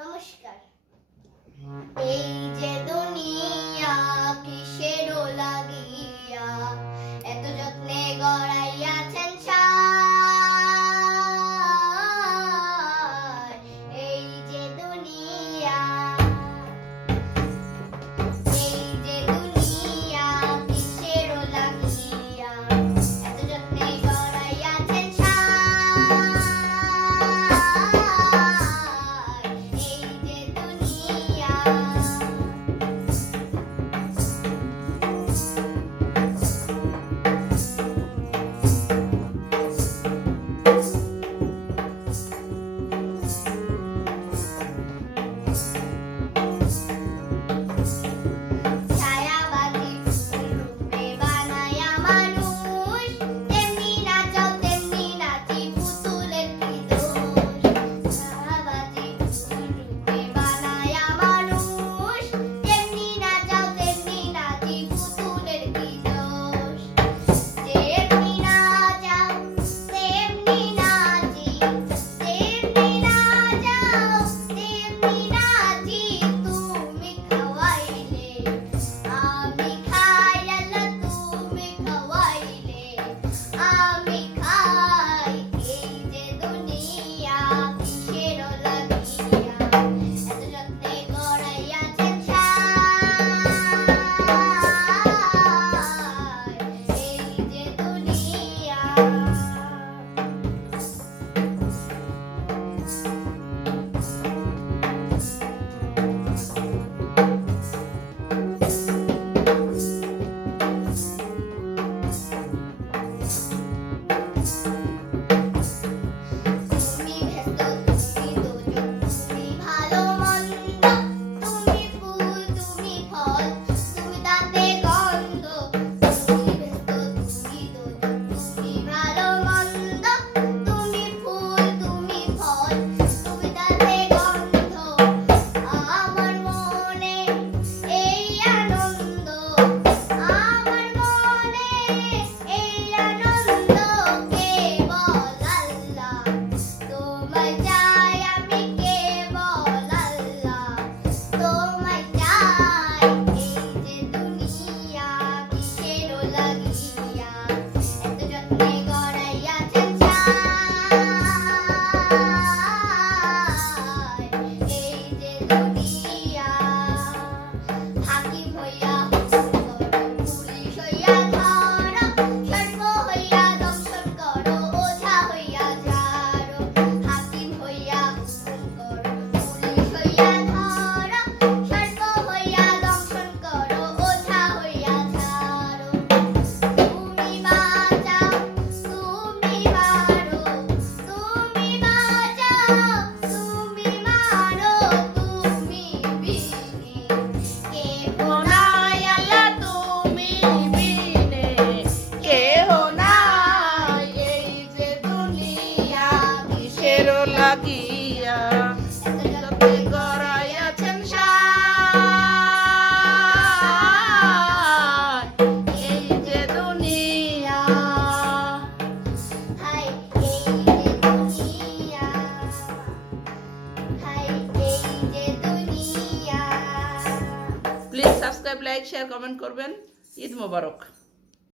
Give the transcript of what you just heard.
নমস্কার। এই যে please subscribe like share comment করবেন। ঈদ মোবারক।